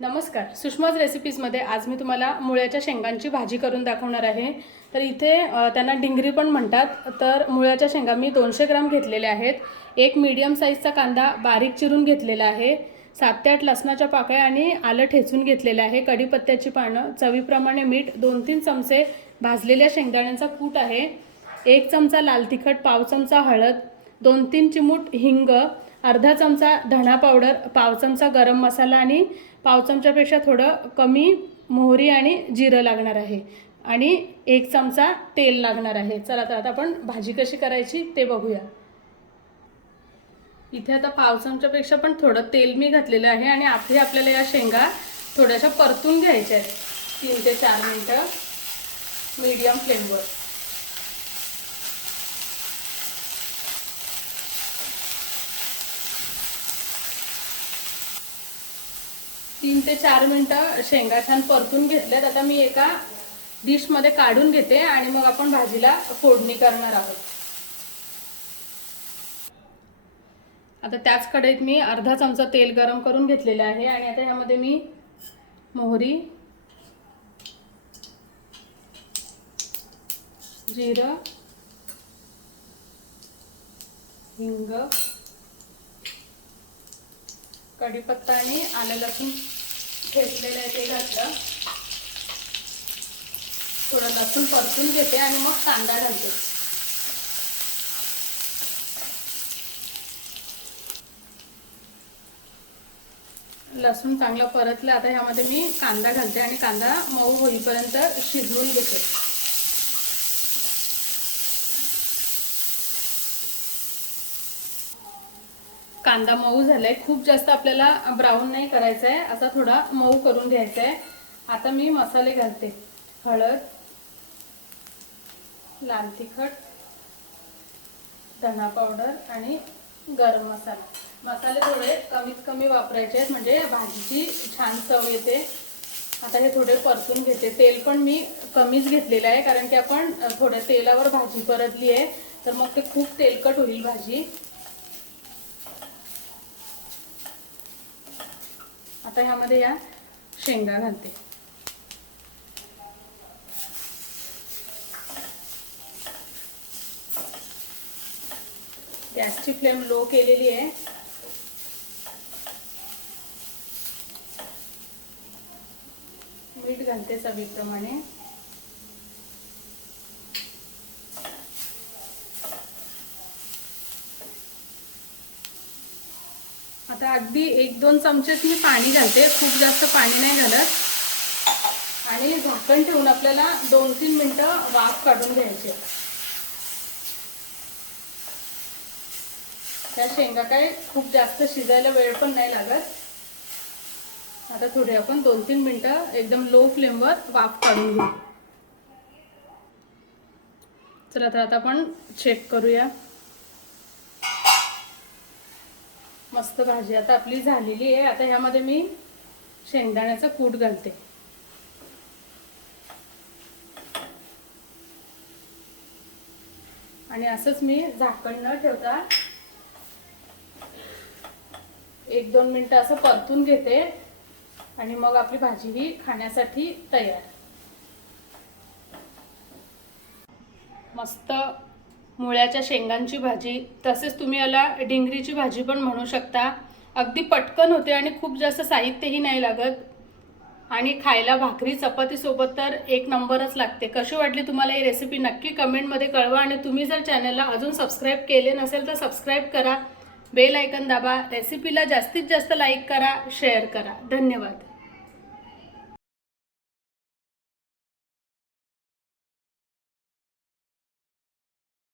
नमस्कार. सुषमाज रेसिपीजमध्ये आज मी तुम्हाला मुळ्याच्या शेंगांची भाजी करून दाखवणार आहे. तर इथे त्यांना डिंगरी पण म्हणतात. तर मुळ्याच्या शेंगा मी दोनशे ग्राम घेतलेल्या आहेत. एक मीडियम साईजचा कांदा बारीक चिरून घेतलेला आहे. सात ते आठ लसणाच्या पाकळ्या आणि आलं ठेचून घेतलेलं आहे. कढीपत्त्याची पानं चवीप्रमाणे मीठ दोन तीन चमचे भाजलेल्या शेंगदाण्यांचा कूट आहे. एक चमचा लाल तिखट पाव चमचा हळद दोन तीन चिमूट हिंग अर्धा चमचा धणा पावडर पाव चमचा गरम मसाला आणि पाव चमच्यापेक्षा थोडं कमी मोहरी आणि जिरं लागणार आहे. आणि एक चमचा तेल लागणार आहे. चला तर आता आपण भाजी कशी करायची ते बघूया. इथे आता पाव चमच्यापेक्षा पण थोडं तेल मी घातलेलं आहे आणि आधी आपल्याला या शेंगा थोड्याशा परतून घ्यायच्या आहेत. तीन ते चार मिनटं. मीडियम फ्लेमवर. तीन ते चार मिनटं शेंगा छान परतून घेतल्यात. आता मी एका डिशमध्ये काढून घेते आणि मग आपण भाजीला फोडणी करणार आहोत. आता त्याच कढईत मी अर्धा चमचा तेल गरम करून घेतलेलं आहे आणि आता ह्यामध्ये मी मोहरी जिरं हिंग कढीपत्ता आणि आलं लसूण ठेचलेलं आहे ते घातलं. थोडं लसूण परतून घेते आणि मग कांदा घालते. लसूण चांगलं परतलं आता ह्यामध्ये मी कांदा घालते आणि कांदा मऊ होईपर्यंत शिजवून घेते. कांदा मऊ झालाय. खूप जास्त आपल्याला ब्राऊन नाही करायचा आहे असा थोडा मऊ करून घ्यायचा आहे आता मी मसाले घालते. हळद लाल तिखट धना पावडर आणि गरम मसाला. मसाले थोडे कमीत कमी वापरायचे आहेत. म्हणजे भाजीची छान चव येते. आता हे थोडे परतून घेते. तेल पण मी कमीच घेतलेलं आहे. कारण की आपण थोड्या तेलावर भाजी परतली आहे. तर मग ते खूप तेलकट होईल भाजी. आता ह्यामध्ये या शेंगा घालते. गॅसची फ्लेम लो केलेली आहे. मीठ घालते चवीप्रमाणे. आता अगदी एक दोन चमचेच मी पाणी घालते. खूप जास्त पाणी नाही घालत. आणि झाकण ठेवून आपल्याला दोन तीन मिनटं वाफ काढून घ्यायचे. त्या शेंगा काय खूप जास्त शिजायला वेळ पण नाही लागत. आता थोडे आपण दोन तीन मिनटं एकदम लो फ्लेमवर वाफ काढून घेऊ. चला तर आता आपण चेक करूया. मस्त भाजी. आता आपली झालेली आहे. आता ह्यामध्ये मी शेंगदाण्याचा कूट घालते. आणि असंच मी झाकण न ठेवता एक दोन मिनटं असं परतून घेते. आणि मग आपली भाजी ही खाण्यासाठी तयार. मस्त मुळ्याच्या शेंगांची भाजी तसेच तुम्ही याला डिंगरीची भाजी पण म्हणू शकता. अगदी पटकन होते आणि खूप जास्त साहित्यही नाही लागत. आणि खायला भाकरी चपातीसोबत तर एक नंबरच लागते. कशी वाटली तुम्हाला ही रेसिपी नक्की कमेंटमध्ये कळवा आणि तुम्ही जर चॅनलला अजून सबस्क्राईब केले नसेल तर सबस्क्राईब करा. बेल ऐकन दाबा. रेसिपीला जास्तीत जास्त लाईक करा शेअर करा. धन्यवाद.